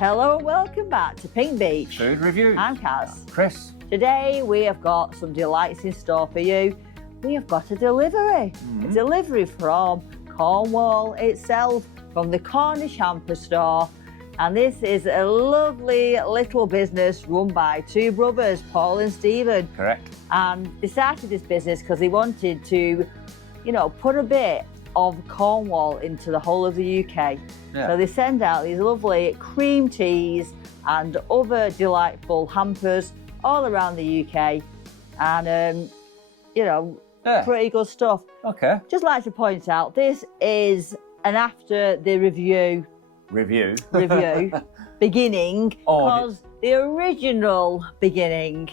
Hello and welcome back to Pink Beach. Food review. I'm Kaz. Chris. Today we have got some delights in store for you. We have got a delivery. A delivery from Cornwall itself, from the Cornish Hamper store. And this is a lovely little business run by two brothers, Paul and Stephen. Correct. And they started this business because they wanted to, you know, put a bit of Cornwall into the whole of the UK. Yeah. So they send out these lovely cream teas and other delightful hampers all around the UK. And, you know, pretty good stuff. Okay. Just like to point out, this is an after the review beginning, because the original beginning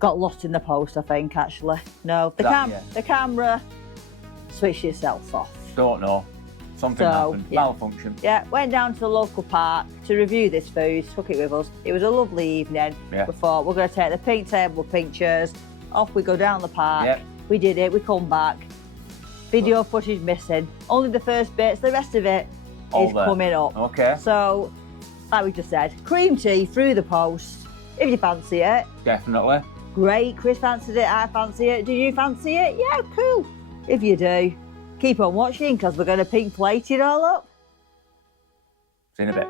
got lost in the post, I think, actually. No, the camera switched itself off. Don't know. Something happened. Yeah. Malfunction. Yeah, went down to the local park to review this food, took it with us. It was a lovely evening. Yeah. We thought, we're going to take the pink table, pink chairs, off we go down the park. Yeah. We did it, we come back. Video footage missing. Only the first bits, the rest of it is coming up. Okay. So, like we just said, cream tea through the post, if you fancy it. Definitely. Great, Chris fancied it, I fancy it. Do you fancy it? Yeah, cool. If you do, keep on watching because we're going to pink plate it all up. See you in a bit.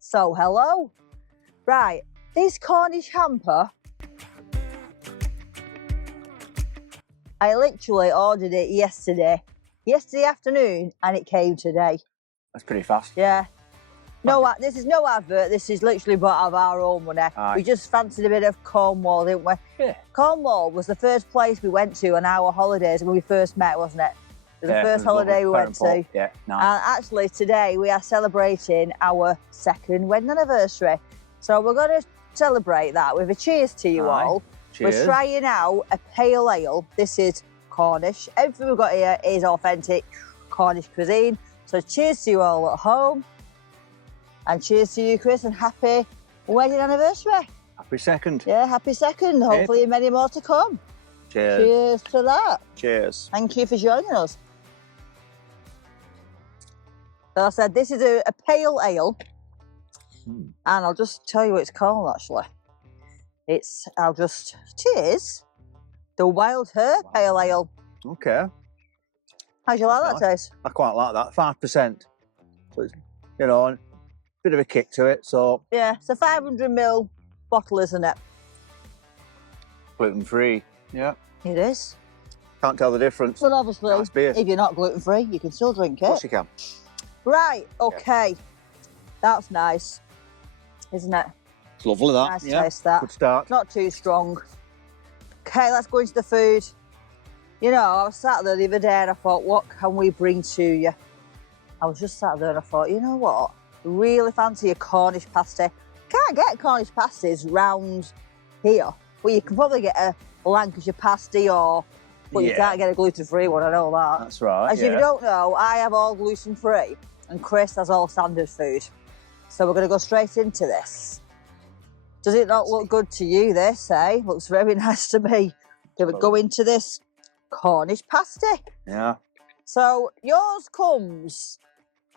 So, hello. Right, this Cornish hamper, I literally ordered it yesterday afternoon, and it came today. That's pretty fast. Yeah. No, this is no advert, this is literally bought out of our own money. Aye. We just fancied a bit of Cornwall, didn't we? Yeah. Cornwall was the first place we went to on our holidays when we first met, wasn't it? It was the first holiday we went to. Yeah, nice. And actually today we are celebrating our second wedding anniversary. So we're going to celebrate that with a cheers to you all. Cheers. We're trying out a pale ale. This is Cornish. Everything we've got here is authentic Cornish cuisine. So cheers to you all at home. And cheers to you, Chris, and happy wedding anniversary. Happy second. Yeah, happy second. Hopefully many more to come. Cheers. Cheers to that. Cheers. Thank you for joining us. So I said this is a pale ale, and I'll just tell you what it's called actually. Cheers, the Wild Her Pale Ale. Okay. How'd you like that taste? I quite like that. 5%. So it's, you know, a bit of a kick to it. So Yeah, it's a 500ml bottle, isn't it? gluten-free. Yeah. It is. Can't tell the difference. Well, obviously, Nice beer. if you're not gluten-free, you can still drink it. Of course you can. Right, okay. That's nice, isn't it? It's lovely, that. Nice taste, that. Good start. Not too strong. Okay, let's go into the food. You know, I was sat there the other day and I thought, what can we bring to you? I was just sat there and I thought, you know what? really fancy a Cornish pasty. Can't get Cornish pasties round here. Well, you can probably get a Lancashire pasty but you can't get a gluten-free one, I know that. That's right, As if you don't know, I have all gluten-free and Chris has all standard food. So we're going to go straight into this. Does it not look good to you, this, eh? Looks very nice to me. Going to go into this Cornish pasty. Yeah. So yours comes,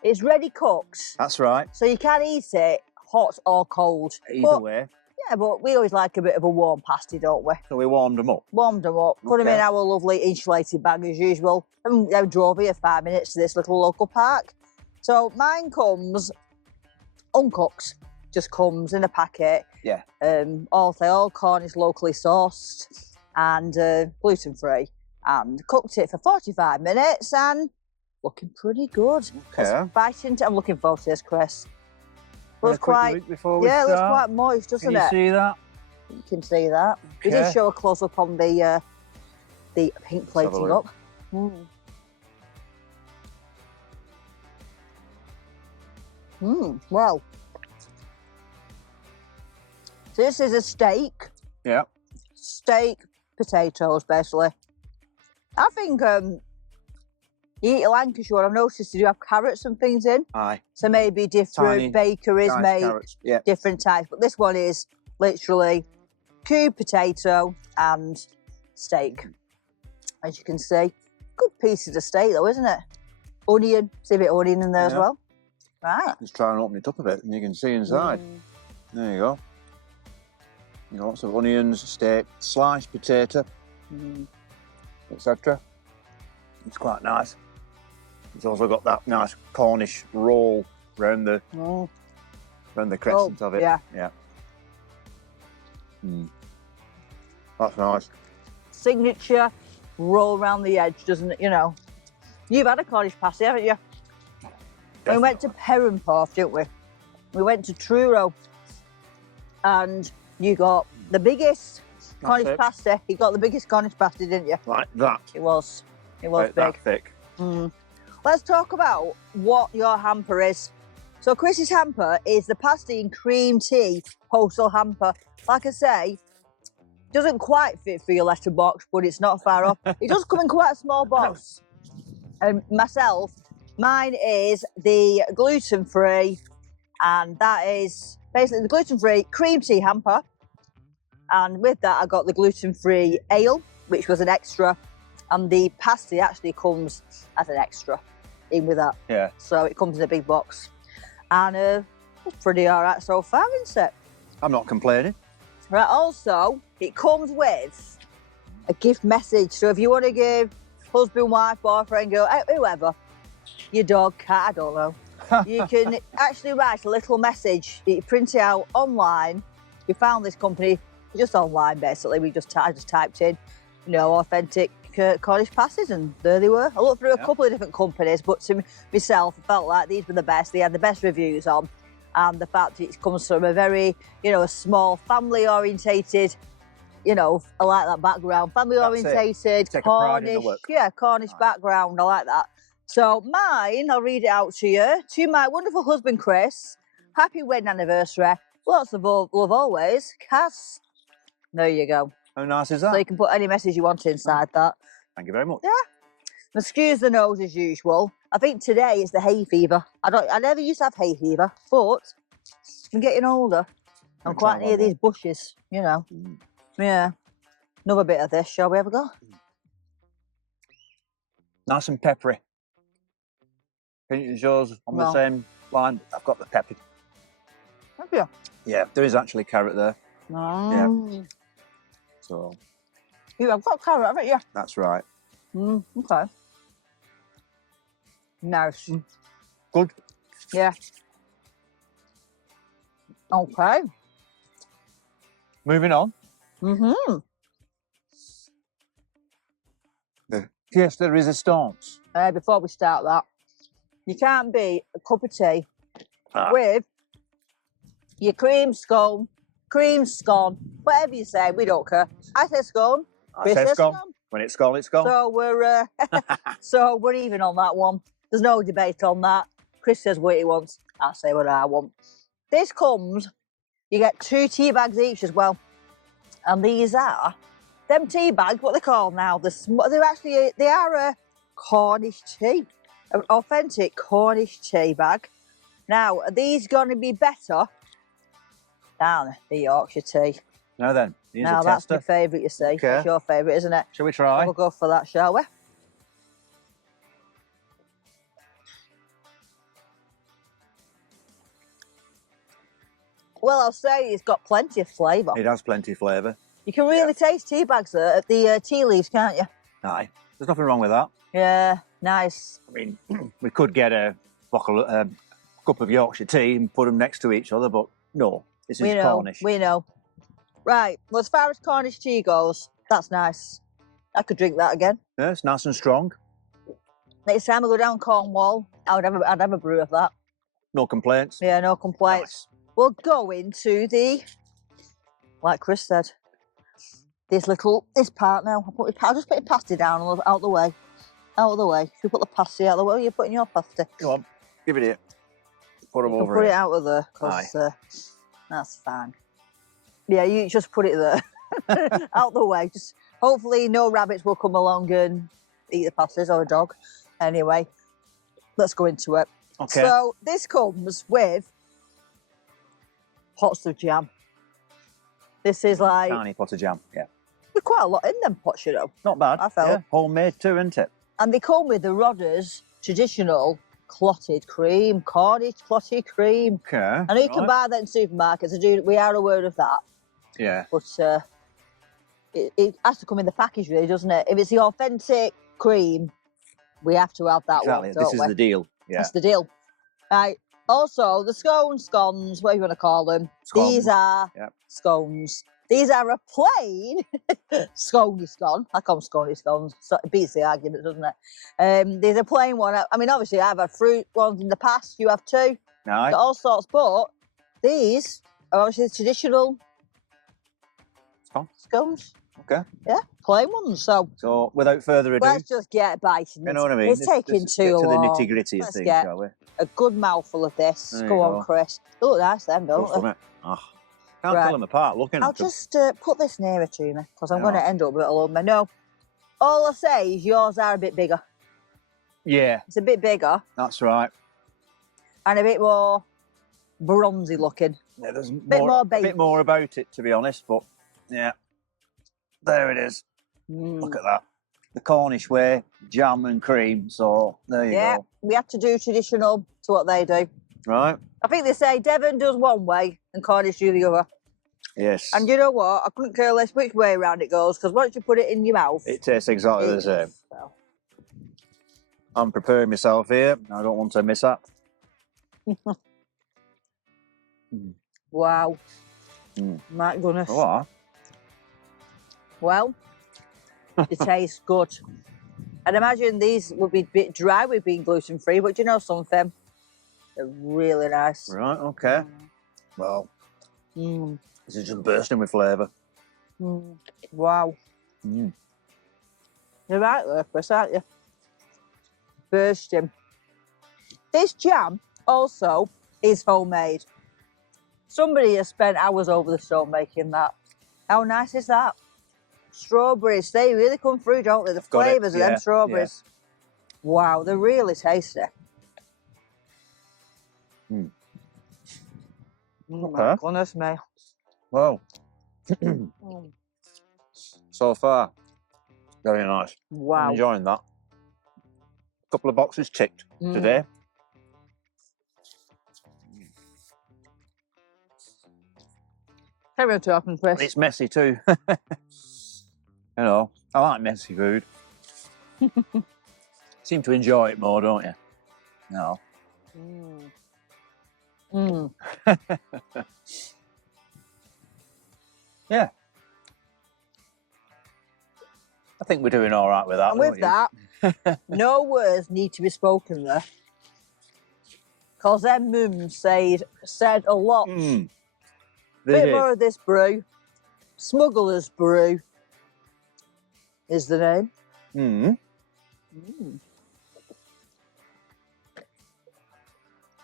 it's ready cooked. That's right. So you can eat it hot or cold. Either way. Yeah, but we always like a bit of a warm pasty, don't we? So we warmed them up. Warmed them up, put them in our lovely insulated bag as usual, and I drove here 5 minutes to this little local park. So mine comes uncooked, just comes in a packet. Yeah. All Cornish locally sourced and gluten-free, and cooked it for 45 minutes and looking pretty good. Okay. I'm looking forward to this, Chris. Looks quite, it looks quite moist, doesn't it? Can you see that? You can see that. We did show a close-up on the pink plating up. Well, so this is a steak. Yeah. Steak, potatoes, basically. I think you eat a Lancashire one, I've noticed you do have carrots and things in. Aye. So maybe different bakeries make different types. But this one is literally cubed potato and steak. As you can see. Good pieces of steak though, isn't it? Onion. See a bit of onion in there as well. Right. Just try and open it up a bit and you can see inside. There you go. You got lots of onions, steak, sliced potato, etc. It's quite nice. It's also got that nice Cornish roll round the crescent of it. Yeah. Yeah. That's nice. Signature roll around the edge, doesn't it? You know. You've had a Cornish pasty, haven't you? We went to Perranporth, didn't we? We went to Truro, and you got the biggest Cornish pasty. You got the biggest Cornish pasty, didn't you? Like that. It was. It was big. That thick. Let's talk about what your hamper is. So Chris's hamper is the pasty and cream tea postal hamper. Like I say, doesn't quite fit for your letterbox, but it's not far off. It does come in quite a small box. And myself, mine is the gluten-free, and that is basically the gluten-free cream tea hamper. And with that, I got the gluten-free ale, which was an extra. And the pasty actually comes as an extra in with that. Yeah. So it comes in a big box. And it's pretty all right so far, isn't it? I'm not complaining. Right, also, it comes with a gift message. So if you want to give husband, wife, boyfriend, girl, whoever, your dog, cat, I don't know, you can actually write a little message. You print it out online. We found this company just online, basically. I just typed in, authentic Cornish pasties, and there they were. I looked through a couple of different companies, but to myself, I felt like these were the best. They had the best reviews on, and the fact it comes from a very, a small family-orientated, I like that background, family-orientated, Cornish, Cornish background. I like that. So mine, I'll read it out to you. To my wonderful husband, Chris, happy wedding anniversary. Lots of love always. Cass, there you go. How nice is that? So you can put any message you want inside that. Thank you very much. Yeah. Excuse the nose as usual. I think today is the hay fever. I never used to have hay fever, but I'm getting older. I'm quite near these bushes, Yeah. Another bit of this, shall we have a go? Nice and peppery. I think it's yours on the same line. I've got the pepper. Have you? Yeah, there is actually carrot there. Yeah. So. You have got carrot, haven't you? That's right. Okay. Nice. Good. Yeah. Okay. Moving on. The pièce de résistance. Before we start that, you can't beat a cup of tea with your cream scone, whatever you say, we don't care. I say scone. I say scone. When it's scone, it's scone. So we're even on that one. There's no debate on that. Chris says what he wants. I'll say what I want. This comes, you get 2 tea bags each as well. And these are, them tea bags, what they call now, they are a Cornish tea, an authentic Cornish tea bag. Now, are these going to be better than the Yorkshire tea? Now then, here's Now, a that's tester. my favourite, you see. Okay. That's your favourite, isn't it? Shall we try? We'll go for that, shall we? Well, I'll say it's got plenty of flavour. It has plenty of flavour. You can really taste tea bags there at the tea leaves, can't you? Aye, there's nothing wrong with that. Yeah, nice. I mean, we could get a cup of Yorkshire tea and put them next to each other, but no, this is Cornish. We know. Right, well, as far as Cornish tea goes, that's nice. I could drink that again. Yeah, it's nice and strong. Next time I go down Cornwall, I'd have a brew of that. No complaints. Yeah, no complaints. Nice. We'll go into like Chris said, this part now. I'll just put your pasty down and out the way. Out of the way. Should we put the pasty out of the way? You're putting your pasty. Go on, give it here. Put them over Put here. it out of there, because that's fine. Yeah, you just put it there. Out the way. Just hopefully no rabbits will come along and eat the pasties, or a dog. Anyway, let's go into it. Okay. So this comes with pots of jam. This is like Tiny pot of jam, yeah. there's quite a lot in them pots, you know. Not bad. I felt. Yeah. Homemade too, isn't it? And they come with the Rodder's traditional clotted cream, Cornish clotted cream. Okay. I know you can buy that in supermarkets. We are aware of that. Yeah. But it has to come in the package, really, doesn't it? If it's the authentic cream, we have to have that Exactly. one, don't This is we? the deal. Yeah. That's the deal. Right. Also, the scones, whatever you want to call them, Scones. these are Yep. scones. These are a plain scone. I call them scones. So it beats the argument, doesn't it? These are plain one. I mean, obviously, I've had fruit ones in the past. You have too. Aye. Got all sorts, but these are obviously traditional scones. Okay. Yeah, plain ones. So, without further ado, let's just get biting. you know what I mean? It's taking Let's too get to the long. nitty-gritty of Let's things, get shall we? a good mouthful of this. There Go you on, go. Chris. They look nice, them, don't Good, they? doesn't it? Oh, can't Right. tell them apart looking I'll at them. just put this nearer to me, because I'm going No. to end up with a little. No, all I say is yours are a bit bigger. Yeah, It's a bit bigger that's right. and a bit more bronzy looking. Yeah, there's more a bit baked. more about it, to be honest, but yeah. There it is. Mm. Look at that. The Cornish way, jam and cream, so there you Yeah, go. we have to do traditional to what they do. Right? I think they say Devon does one way and Cornish do the other. Yes. And you know what? I couldn't care less which way around it goes, because once you put it in your mouth, It tastes exactly the same. well, I'm preparing myself here. I don't want to miss that. wow. Mm. My goodness. Oh, Well, it tastes good. I'd imagine these would be a bit dry with being gluten-free, but you know something? They're really nice. right, okay. Well, Mm. this is just bursting with flavour. Mm. Wow. Mm. You're right there, Chris, aren't you? Bursting. This jam also is homemade. Somebody has spent hours over the stone making that. How nice is that? Strawberries, they really come through, don't they? The Got it, flavours of yeah, them strawberries. Wow, they're really tasty. Mm. My Okay. goodness me. Well, Mm. so far, very nice. I'm Wow. enjoying that. Couple of boxes ticked Mm. today. Carry on talking, Chris. It's messy too. You know, I like messy food. Seem to enjoy it more, don't you? No. Mm. Mm. Yeah. I think we're doing all right with that. And with don't you? that, no words need to be spoken there. Because them mums said a lot. Mm. They Bit did. more of this brew. Smuggler's Brew is the name. Mm. Mm.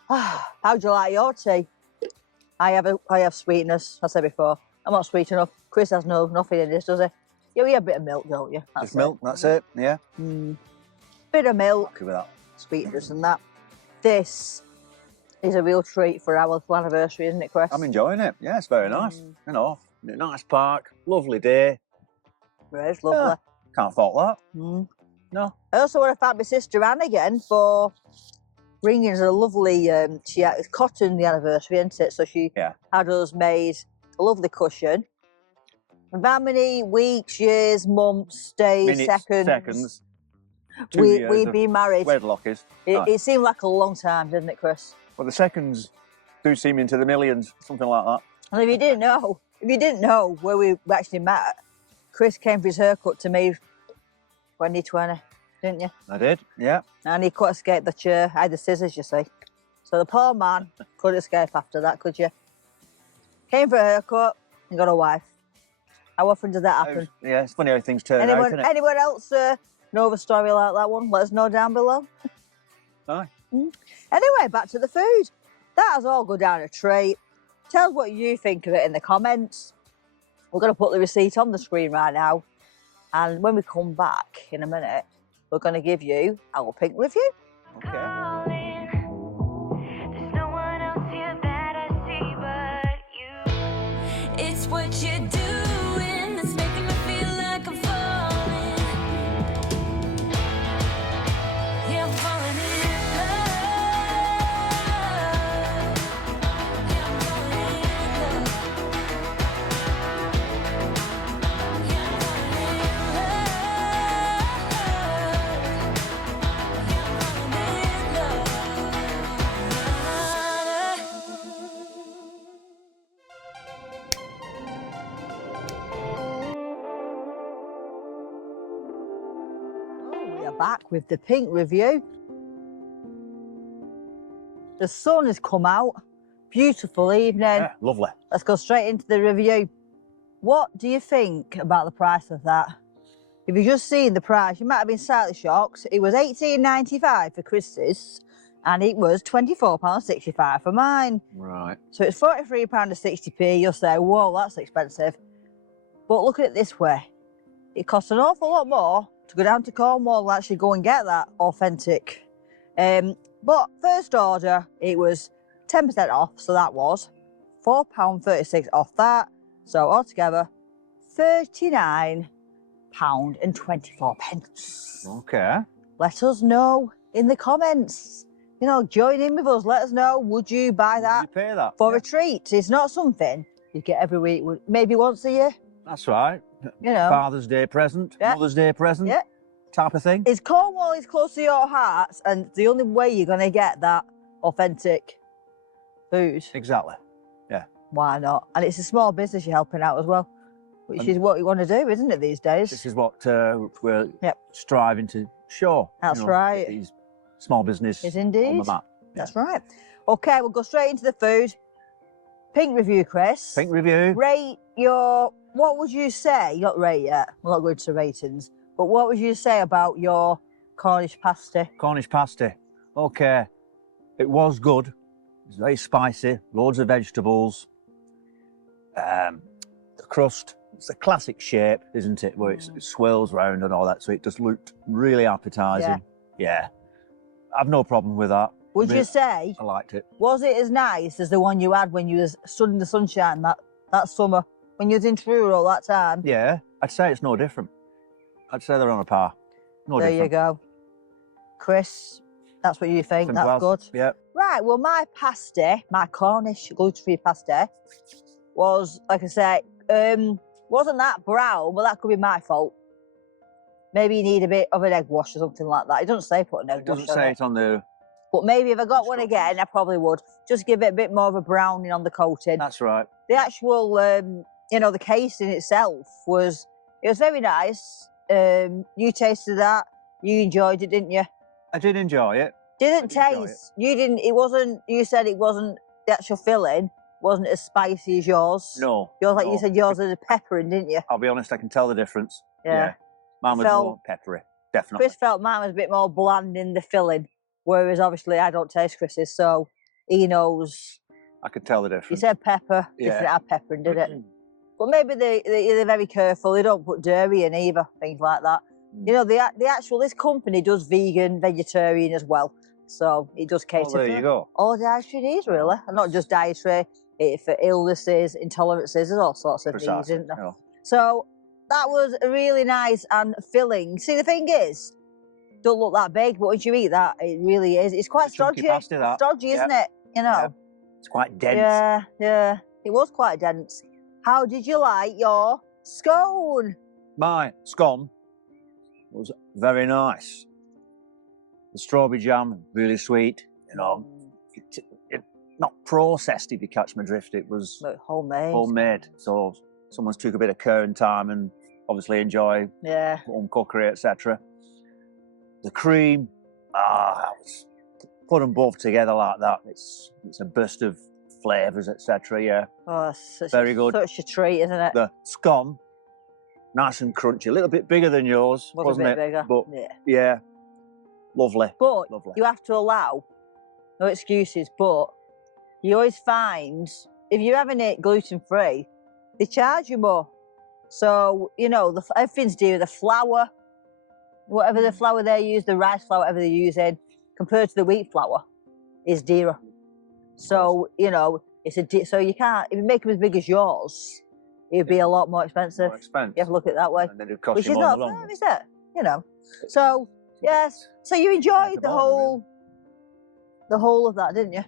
How do you like your tea? I have sweetness, I said before. I'm not sweet enough. Chris has nothing in this, does he? You have a bit of milk, don't you? Just milk, that's it, yeah. Bit of milk, Happy with that. sweetness and that. This is a real treat for our little anniversary, isn't it, Chris? I'm enjoying it. Yeah, it's very nice. You know, nice park, lovely day. It's lovely. Yeah, can't fault that. No. I also want to thank my sister Anne again for bringing us a lovely, it's cotton the anniversary, isn't it? So she had us made a lovely cushion. And how many weeks, years, months, days, Minutes, seconds? 2 years We've been married. Wedlock is. It seemed like a long time, didn't it, Chris? Well, the seconds do seem into the millions, something like that. And if you didn't know where we actually met, Chris came for his haircut to me 2020, didn't you? I did, yeah. And he couldn't escape the chair. I had the scissors, you see. So the poor man couldn't escape after that, could you? Came for a haircut and got a wife. How often does that happen? Yeah, it's funny how things turn out, isn't it? Anyone else know of a story like that one? Let us know down below. Aye. Anyway, back to the food. That has all go down a treat. Tell us what you think of it in the comments. We're going to put the receipt on the screen right now. And when we come back in a minute, we're going to give you our pink review. Okay. It's what you're doing that's making me feel like I'm falling. Yeah, I'm falling in love. Yeah, I'm falling in love. Yeah, I'm falling in love. Yeah, I'm falling in love. We are back with the pink review. The sun has come out. Beautiful evening. Yeah, lovely. Let's go straight into the review. What do you think about the price of that? If you just seen the price, you might have been slightly shocked. It was $18.95 for Chris's, and it was £24.65 for mine. Right. So it's £43.60p. You'll say, whoa, that's expensive. But look at it this way. It costs an awful lot more to go down to Cornwall and actually go and get that authentic. But first order, it was 10% off, so that was £4.36 off that. So altogether, £39.24. Okay. Let us know in the comments. You know, join in with us. Let us know, would you buy that You pay that for a treat? It's not something you get every week, maybe once a year. That's right. You know. Father's Day present, Mother's Day present, type of thing. Is Cornwall is close to your hearts, and the only way you're going to get that authentic food. Exactly. Yeah. Why not? And it's a small business you're helping out as well, which is what you want to do, isn't it, these days? This is what we're striving to show. That's right. These small business Is indeed. on the map. That's right. Okay, we'll go straight into the food. Pink review, Chris. Pink review. Rate your, what would you say, not rate yet, we're not going to ratings, but what would you say about your Cornish pasty? Cornish pasty. Okay. It was good. It's very spicy, loads of vegetables. The crust, it's a classic shape, isn't it? Where it swirls round and all that, so it just looked really appetising. Yeah. I've no problem with that. Would you say, I liked it. Was it as nice as the one you had when you was stood in the sunshine that summer, when you was in Truro that time? Yeah, I'd say it's no different. I'd say they're on a par. No there different. You go. Chris, that's what you think, Simple that's as. good. Yeah. Right, well my pasty, my Cornish gluten-free pasty, was, like I say, wasn't that brown, but that could be my fault. Maybe you need a bit of an egg wash or something like that. It doesn't say put an egg It wash doesn't on say it. it on the... But maybe if I got one again, I probably would. Just give it a bit more of a browning on the coating. That's right. The actual, you know, the casing itself was very nice. You tasted that. You enjoyed it, didn't you? I did enjoy it. Didn't taste. You didn't. It wasn't. You said it wasn't. The actual filling wasn't as spicy as yours. No. Yours, like no. you said, yours was peppering, didn't you? I'll be honest, I can tell the difference. Yeah. Mine was more peppery, definitely. Chris felt mine was a bit more bland in the filling, whereas obviously I don't taste Chris's, so he knows. I could tell the You difference. said pepper, Yeah. different had pepper in, did it? But maybe they're very careful. They don't put dairy in either, things like that. You know, this company does vegan, vegetarian as well. So it does cater there for you go. all dietary needs, really. And not just dietary, for illnesses, intolerances, there's all sorts of needs, Precisely. isn't there? You know. So that was really nice and filling. See, the thing is, don't look that big, but once you eat that, it really is. It's quite It's a chunky stodgy. pasty, that. Stodgy, isn't it? You know? Yeah. It's quite dense. Yeah, yeah. It was quite dense. How did you like your scone? My scone was very nice. The strawberry jam, really sweet. You know, it not processed, if you catch my drift. It was But homemade. homemade. So someone's took a bit of care and time and obviously enjoy Yeah. home cookery, etc. The cream, put them both together like that. It's a burst of flavours, etc. Yeah, Oh, it's such Very good. Such a treat, isn't it? the scone, nice and crunchy, a little bit bigger than yours, Was wasn't a bit it? bigger. But Yeah. yeah, lovely. But Lovely. you have to allow, no excuses, but you always find, if you're having it gluten-free, they charge you more. So, you know, everything's to do with the flour, whatever the flour they use, the rice flour, whatever they're using, compared to the wheat flour, is dearer. So, you know, so you can't, if you make them as big as yours, it'd be a lot more expensive. More expensive. You have to look at it that way. And then it'd cost Which you is more in not the long fair, run. is it? You know. So, yes. So you enjoyed the bottom, whole of that, didn't you?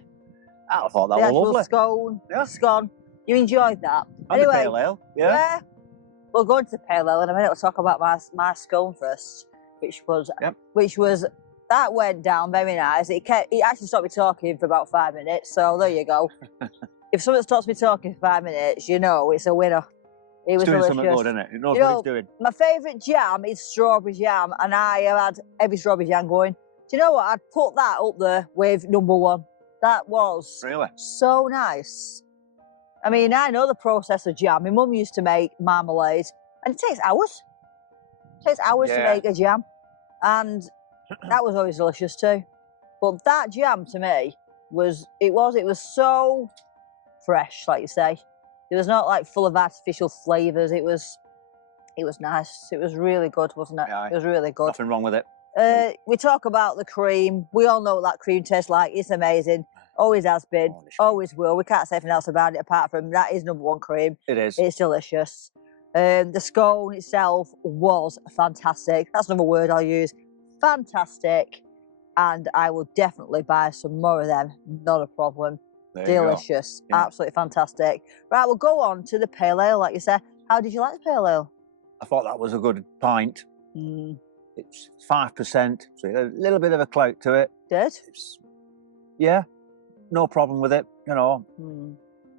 I thought that The was actual lovely. scone, Yeah. scone. You enjoyed that. And anyway, the pale ale, yeah. We'll go into the pale ale in a minute. We'll talk about my scone first, which was that went down very nice. It actually stopped me talking for about 5 minutes. So there you go. If someone stops me talking for 5 minutes, you know it's a winner. It was It's doing delicious. something good, isn't it? It knows You what know, it's doing. My favourite jam is strawberry jam, and I have had every strawberry jam going. Do you know what? I'd put that up there with #1. That was Really? so nice. I mean, I know the process of jam. My mum used to make marmalade, and it takes hours. It takes hours to Yeah. make a jam, and that was always delicious too. But that jam to me was so fresh, like you say. It was not like full of artificial flavours. It was nice. It was really good, wasn't it? Yeah, It was really good. Nothing wrong with it. We talk about the cream. We all know what that cream tastes like. It's amazing. Always has been. Cornish cream. Always will. We can't say anything else about it apart from that is #1 cream. It is. It's delicious. The scone itself was fantastic. That's another word I'll use. Fantastic. And I will definitely buy some more of them. Not a problem. There you go. Delicious. Yeah. Absolutely fantastic. Right, we'll go on to the pale ale, like you said. How did you like the pale ale? I thought that was a good pint. It's 5%, so a little bit of a clout to it. Did? It's, yeah, no problem with it. You know,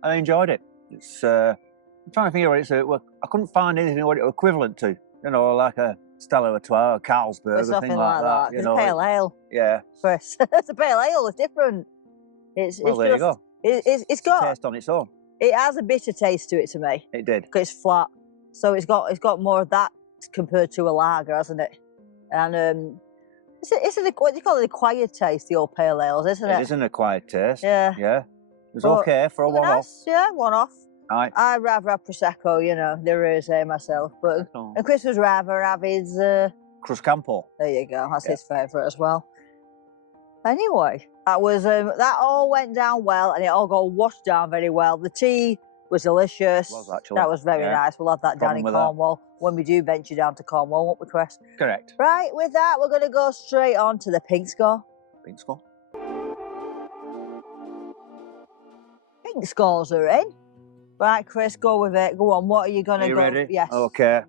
I enjoyed it. It's. I'm trying to think of what it's. I couldn't find anything what it was equivalent to. You know, like a Stella Artois, or Carlsberg, It's or nothing thing like that. You It's know, a pale ale, yeah. Chris. It's a pale ale. It's different. It's Well, there you go. It's It's a got. taste on its own. It has a bitter taste to it to me It did. because it's flat. So it's got more of that compared to a lager, hasn't it? And it's an what do you call it? Acquired taste, the old pale ales, isn't it? It is an acquired taste. Yeah. Yeah. It was But okay for a Well, one-off. nice, yeah, one off. Aye. I'd rather have Prosecco, you know, the rosé myself. But Oh. and Chris would rather have his. Cruzcampo. There you go. That's Yeah. his favourite as well. Anyway, that was that all went down well, and it all got washed down very well. The tea was delicious. Was actually, That was very yeah. nice. We'll have that down Problem in with that. Cornwall when we do venture down to Cornwall, won't we, Chris? Correct. Right. With that, we're going to go straight on to the pink score. Pink score. Pink scores are in. Right, Chris, go with it. Go on. What are you going Are to you go? ready? Yes. Okay.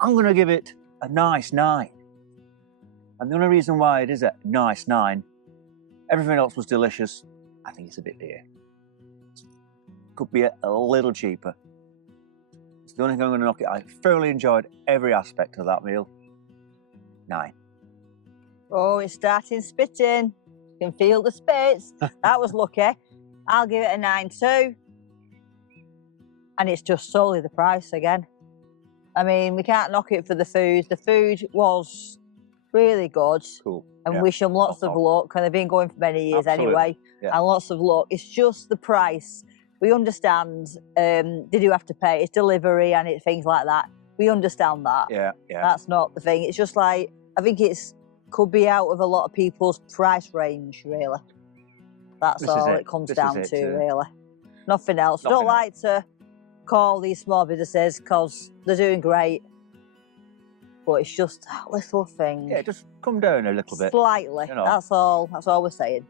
I'm going to give it a nice 9. And the only reason why it is a nice 9, everything else was delicious. I think it's a bit dear. Could be a little cheaper. It's the only thing I'm going to knock it. I thoroughly enjoyed every aspect of that meal. 9. Oh, it's starting spitting. You can feel the spits. That was lucky. I'll give it a 9 too. And it's just solely the price again. I mean, we can't knock it for the food. The food was really good. Cool. and Yeah. wish them lots Not of all. luck. And they've been going for many years Absolutely. anyway. Yeah. And lots of luck. It's just the price. We understand they do have to pay. It's delivery and it's things like that. We understand that. Yeah, yeah. That's not the thing. It's just like, I think could be out of a lot of people's price range, really. That's This is all it. it comes This down is to, it, really. Nothing else. Nothing Don't like to call these small businesses because they're doing great. But it's just that little thing. Yeah, just come down a little bit. Slightly. you know. That's all we're saying.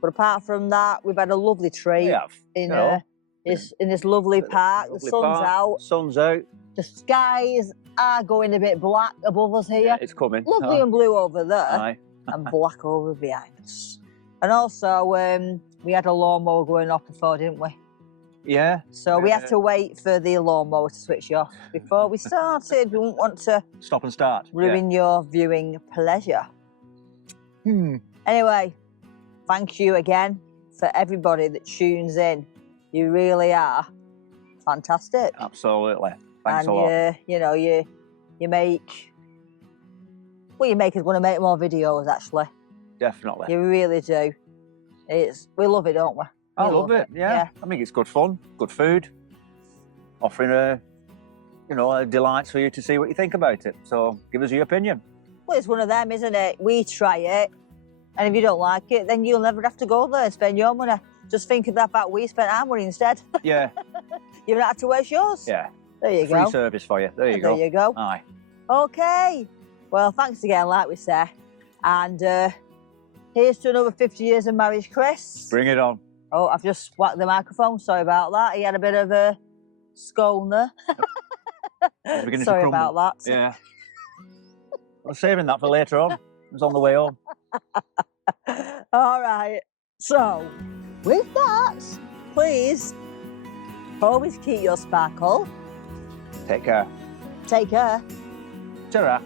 But apart from that, we've had a lovely treat We have. in you know, this lovely park. lovely The sun's park, out. Sun's out. The skies are going a bit black above us here. Yeah, it's coming. Lovely and blue over there, Aye. and black over behind us. And also, we had a lawnmower going off before, didn't we? Yeah. So we had to wait for the lawnmower to switch off before we started. We wouldn't want to Stop and start. ruin your viewing pleasure. Anyway, thank you again for everybody that tunes in. You really are fantastic. Yeah. Absolutely. Thanks and a lot. you make us want to make more videos. Actually, Definitely. you really do. We love it, don't we? I We love it. Yeah. I think it's good fun, good food, offering a delight for you to see what you think about it. So give us your opinion. Well, it's one of them, isn't it? We try it, and if you don't like it, then you'll never have to go there and spend your money. Just think of that fact we spent our money instead. Yeah. You don't have to waste yours. Yeah. There you Free go. service for you. There you go. There you go. Aye. Okay. Well, thanks again, like we say. And here's to another 50 years of marriage, Chris. Bring it on. Oh, I've just whacked the microphone. Sorry about that. He had a bit of a scone there. It's beginning to Sorry crumble. about that. Yeah. I was saving that for later on. It was on the way home. All right. So, with that, please always keep your sparkle. Take care. Take care. Ta-ra.